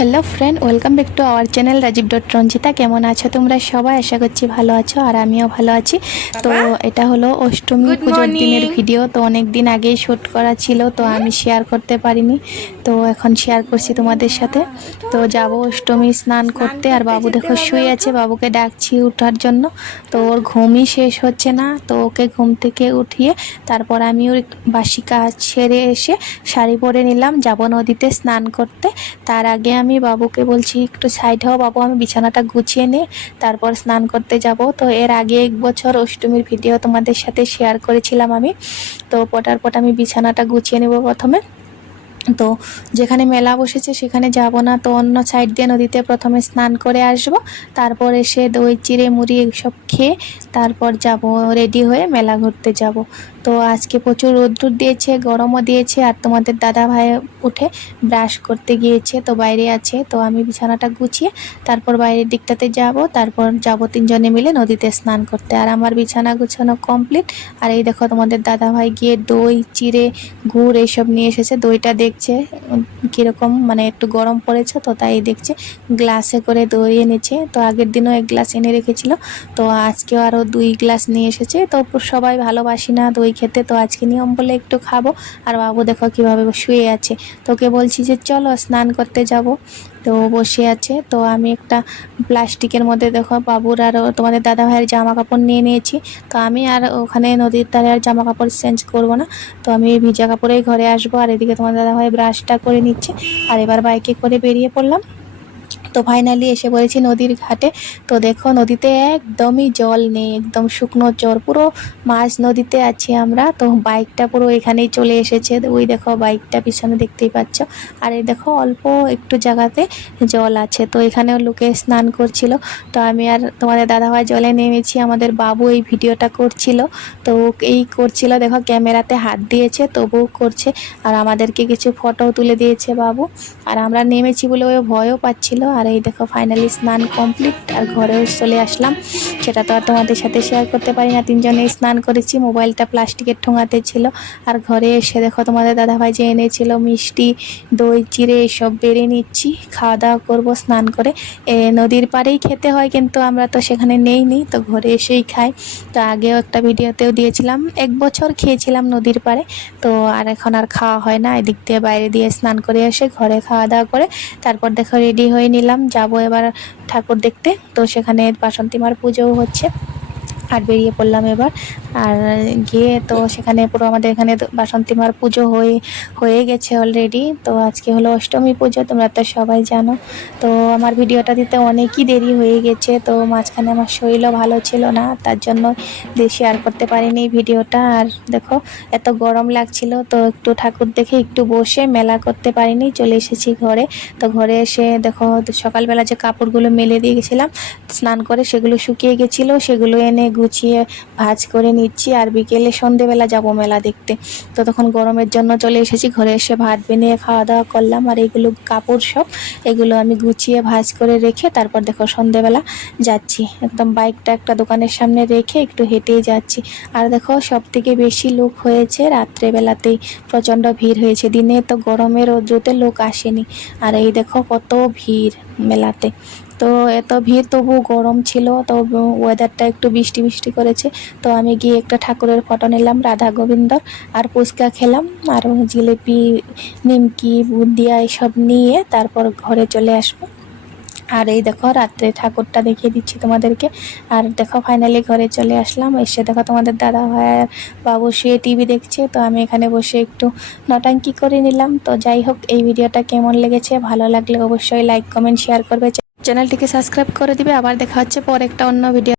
Hello friend welcome back to our channel Rajib dot Ranjita কেমন আছো তোমরা সবাই? আশা করছি ভালো আছো আর আমিও ভালো আছি। তো এটা হলো অষ্টমী পুজোর দিনের ভিডিও তো অনেক দিন আগেই শ্যুট করা ছিল তো আমি শেয়ার করতে পারিনি। তো এখন শেয়ার করছি তোমাদের সাথে। তো যাব অষ্টমী স্নান করতে আর বাবু দেখো শুয়ে আছে বাবুকে ডাকছি ওঠার জন্য। তো ওর ঘুমই শেষ হচ্ছে না তো ওকে ঘুম থেকে উঠিয়ে তারপর আমি ওর বাসি কাজ সেরে এসে শাড়ি পরে নিলাম। যাব নদীতে স্নান করতে। তার আগে আমি বাবুকে বলছি, একটু সাইড হও বাবু, আমি বিছানাটা গুছিয়ে নে, তারপর স্নান করতে যাব। তো এর আগে এক বছর অষ্টমীর ভিডিও তোমাদের সাথে শেয়ার করেছিলাম আমি। তো পটার পট আমি বিছানাটা গুছিয়ে নেব প্রথমে। তো যেখানে মেলা বসেছে সেখানে যাব না, তো অন্য সাইড দিয়ে নদীতে প্রথমে স্নান করে আসব। তারপর এসে দই, চিড়ে, মুড়ি এসব খেয়ে তারপর যাব রেডি হয়ে মেলা ঘুরতে যাব। তো আজকে প্রচুর রোদ্দুর দিয়েছে, গরমও দিয়েছে, আর তোমাদের দাদা ভাই উঠে ব্রাশ করতে গিয়েছে, তো বাইরে আছে। তো আমি বিছানাটা গুছিয়ে তারপর বাইরের দিকটাতে যাব, তারপর যাব তিনজনে মিলে নদীতে স্নান করতে। আর আমার বিছানা গুছানো কমপ্লিট আর এই দেখো তোমাদের দাদা ভাই গিয়ে দই, চিড়ে, গুড় এইসব নিয়ে এসেছে, দইটা দেখছে। কীরকম মানে একটু গরম পড়েছে তো তাই দেখছে গ্লাসে করে দই এনেছে তো আগের দিনও এক গ্লাস এনে রেখেছিল। তো আজকেও আরও দুই গ্লাস নিয়ে এসেছে। তো সবাই ভালোবাসি না দই খেতে, তো আজকে নিয়ম বলে একটু খাব। আর বাবু দেখো কীভাবে শুয়ে আছে। তোকে বলছি যে চলো স্নান করতে যাব। তো বসে আছে। তো আমি একটা প্লাস্টিকের মধ্যে দেখো, বাবুর আর তোমাদের দাদা ভাইয়ের জামা কাপড় নিয়ে নিয়েছি। তো আমি আর ওখানে নদীর ধারে আর জামা কাপড় চেঞ্জ করব না। তো আমি ভিজা কাপড়েই ঘরে আসব। আর এদিকে তোমার দাদা ভাই ব্রাশটা করে নিচ্ছে। আর এবার বাইকে করে বেরিয়ে পড়লাম। তো ফাইনালি এসে পড়েছি নদীর ঘাটে। তো দেখো নদীতে একদমই জল নেই, একদম শুকনো জল। পুরো মাঝ নদীতে আছি আমরা। তো বাইকটা পুরো এখানেই চলে এসেছে। ওই দেখো বাইকটা পিছনে দেখতেই পাচ্ছ। আর এই দেখো অল্প একটু জায়গাতে জল আছে। তো এখানেও লোকে স্নান করছিল। তো আমি আর তোমাদের দাদাভাই জলে নেমেছি। আমাদের বাবু এই ভিডিওটা করছিল। তো এই করছিল, দেখো ক্যামেরাতে হাত দিয়েছে, তবুও করছে। আর আমাদেরকে কিছু ফটো তুলে দিয়েছে বাবু। আর আমরা নেমেছি বলে ওই ভয়ও পাচ্ছিল। আর এই দেখো ফাইনালি স্নান কমপ্লিট আর ঘরেও চলে আসলাম। সেটা তো আর তোমাদের সাথে শেয়ার করতে পারি না। তিনজনে স্নান করেছি, মোবাইলটা প্লাস্টিকের ঠোঙাতে ছিল। আর ঘরে এসে দেখো তোমাদের দাদাভাই যে এনেছিল মিষ্টি, দই চিড়ে এসব বেড়ে নিচ্ছি। খাওয়া দাওয়া করব, স্নান করে। এ, নদীর পাড়েই খেতে হয় কিন্তু আমরা তো সেখানে নেই নি, তো ঘরে এসেই খাই। তো আগেও একটা ভিডিওতেও দিয়েছিলাম, এক বছর খেয়েছিলাম নদীর পাড়ে। তো আর এখন আর খাওয়া হয় না, এদিক দিয়ে বাইরে দিয়ে স্নান করে এসে ঘরে খাওয়া দাওয়া করে তারপর দেখো রেডি হয়ে নিলাম। যাব এবার ঠাকুর দেখতে। তো সেখানে বাসন্তী মার পুজোও হচ্ছে আর বেরিয়ে পড়লাম এবার। আর গিয়ে তো সেখানে পুরো আমাদের এখানে বাসন্তী মার পুজো হয়ে হয়ে গেছে অলরেডি তো আজকে হলো অষ্টমী পুজো, তোমরা তো সবাই জানো। তো আমার ভিডিওটা দিতে অনেকই দেরি হয়ে গেছে, তো মাঝখানে আমার শরীরও ভালো ছিল না, তার জন্য শেয়ার করতে পারিনি ভিডিওটা। আর দেখো, এত গরম লাগছিল, তো একটু ঠাকুর দেখে একটু বসে মেলা করতে পারিনি, চলে এসেছি ঘরে। তো ঘরে এসে দেখো, সকালবেলা যে কাপড়গুলো মেলে দিয়ে গেছিলাম স্নান করে সেগুলো শুকিয়ে গেছিল, সেগুলো এনে গুছিয়ে ভাজ করে নিচ্ছি আর বিকেলে সন্ধেবেলা যাব মেলা দেখতে। তো তখন গরমের জন্য চলে এসেছি, ঘরে এসে ভাত বানিয়ে খাওয়া দাওয়া করলাম আর এগুলো কাপড় সব, এগুলো আমি গুছিয়ে ভাজ করে রেখে তারপর দেখো সন্ধেবেলা যাচ্ছি। একদম বাইকটা একটা দোকানের সামনে রেখে একটু হেঁটেই যাচ্ছি। আর দেখো সব থেকে বেশি লোক হয়েছে রাত্রেবেলাতেই, প্রচণ্ড ভিড় হয়েছে। দিনে তো গরমের রোদ্রুতে লোক আসেনি। আর এই দেখো কত ভিড় মেলাতে। তো এত ভিড় তবু গরম ছিল, তো ওয়েদারটা একটু বৃষ্টি বৃষ্টি করেছে। তো আমি গিয়ে একটা ঠাকুরের ফটো নিলাম রাধা গোবিন্দর আর ফুচকা খেলাম, আর জিলিপি, নিমকি, বুন্দিয়া এসব নিয়ে তারপর ঘরে চলে আসব। আর এই দেখো, রাত্রে ঠাকুরটা দেখিয়ে দিচ্ছি তোমাদেরকে। আর দেখো ফাইনালি ঘরে চলে আসলাম, এসে দেখো তোমাদের দাদা ভাই আর বাবু শুয়ে টিভি দেখছে। তো আমি এখানে বসে একটু নটাঙ্কি করে নিলাম। তো যাই হোক, এই ভিডিওটা কেমন লেগেছে, ভালো লাগলে অবশ্যই লাইক কমেন্ট শেয়ার করবে। চ্যানেলটিকে সাবস্ক্রাইব করে দিবে। আবার দেখা হচ্ছে পর একটা অন্য ভিডিও